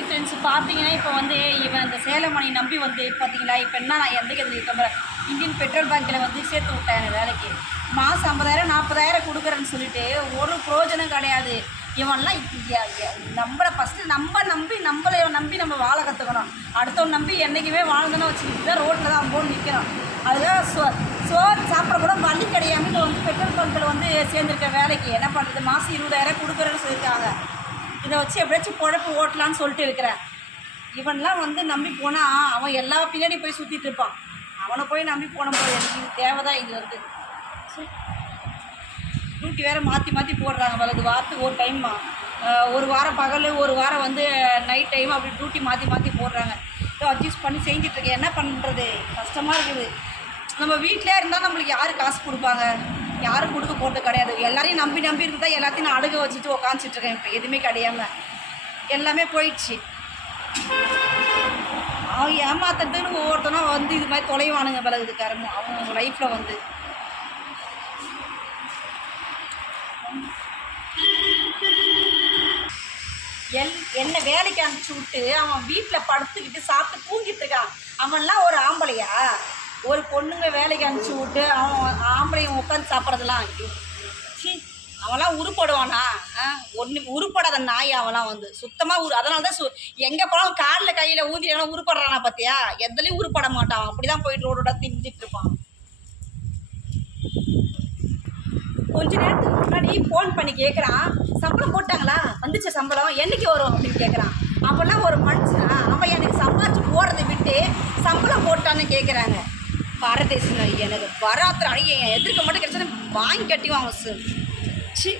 Hi friends, பார்த்தீங்கன்னா இப்போ வந்து இவன் இந்த சேலமணி நம்பி வந்து பார்த்தீங்களா, இப்போ என்ன நான் எந்த இருக்க இந்தியன் பெட்ரோல் பேங்க்கில் வந்து சேர்த்து விட்டேன் வேலைக்கு. மாதம் 50,000 40,000 கொடுக்குறேன்னு சொல்லிட்டு ஒரு பிரயோஜனம் கிடையாது. இவன்லாம் நம்மளை ஃபஸ்ட்டு நம்மளை நம்பி நம்ம வாழ கற்றுக்கணும். அடுத்தவன் நம்பி என்றைக்குமே வாழ்ந்தோன்னு வச்சுக்கிட்டு தான் ரோட்டில் தான் போன்னு நிற்கிறோம். அதுதான் சோறு சாப்பிட கூட வழி கிடையாமல் இதை வந்து பெட்ரோல் பங்க்கில் வந்து சேர்ந்துருக்க வேலைக்கு என்ன பண்ணுறது, மாதம் 20,000 கொடுக்குறேன்னு சொல்லியிருக்காங்க. இதை வச்சு எப்படியாச்சும் குழப்பு ஓட்டலான்னு சொல்லிட்டு இருக்கிறேன். இவன்லாம் வந்து நம்பி போனால் அவன் எல்லா பின்னாடி போய் சுற்றிட்டு இருப்பான். அவனை போய் நம்பி போன போது எனக்கு இது தேவைதான். இது வந்து டியூட்டி வேறு மாற்றி போடுறாங்க. வலது வாரத்துக்கு ஒரு டைம்மா, ஒரு வாரம் பகல், ஒரு வாரம் வந்து நைட் டைம், அப்படி டியூட்டி மாற்றி போடுறாங்க. அட்ஜஸ்ட் பண்ணி செஞ்சிட்ருக்கேன். என்ன பண்ணுறது, கஷ்டமாக இருக்குது. நம்ம வீட்டிலே இருந்தால் நம்மளுக்கு யார் காசு கொடுப்பாங்க? யாரும் கொடுக்க போகிறது கிடையாது. எல்லாரையும் நம்பி இருந்தால் எல்லாத்தையும் நான் அழுக வச்சுட்டு உக்காந்துட்ருக்கேன். இப்போ எதுவுமே கிடையாமல் எல்லாமே போயிடுச்சு. அவன் ஏமாத்துறதுன்னு ஒவ்வொருத்தனா வந்து இது மாதிரி தொலைவானுங்க பழகுதுக்காரங்க அவங்க லைஃப்பில் வந்து. என்ன வேலைக்கு அனுப்பிச்சி விட்டு அவன் வீட்டில் படுத்துக்கிட்டு சாப்பிட்டு தூங்கிட்டு இருக்கான். அவன்லாம் ஒரு ஆம்பளையா? ஒரு பொண்ணுங்க வேலைக்கு அனுப்பிச்சி விட்டு அவன் ஆம்பளையும் உட்காந்து சாப்பிட்றதுலாம் அவன்லாம் உருப்படுவானா? உருப்படாத நாய் அவன்லாம் வந்து சுத்தமாக அதனால தான் எங்கே போனாலும் காலில் கையில் ஊதிலாம் உருப்படுறானா பார்த்தியா? எதுலேயும் உருப்பட மாட்டான். அப்படி தான் போயிட்டு ரோடோட திஞ்சிட்டு இருப்பான். கொஞ்ச நேரத்துக்கு முன்னாடி ஃபோன் பண்ணி கேட்குறான், சம்பளம் போட்டாங்களா, வந்துச்சு சம்பளம் என்னைக்கு வரும் அப்படின்னு கேட்குறான். அப்போல்லாம் ஒரு மனுஷனா அவன் எனக்கு சம்பாரிச்சு போடுறதை விட்டு சம்பளம் போட்டான்னு கேட்குறாங்க. பரதேசம் எனக்கு வராத்திர என் எதிர்க்க மட்டும் கிடைச்சா வாங்கி கட்டிவான் சி.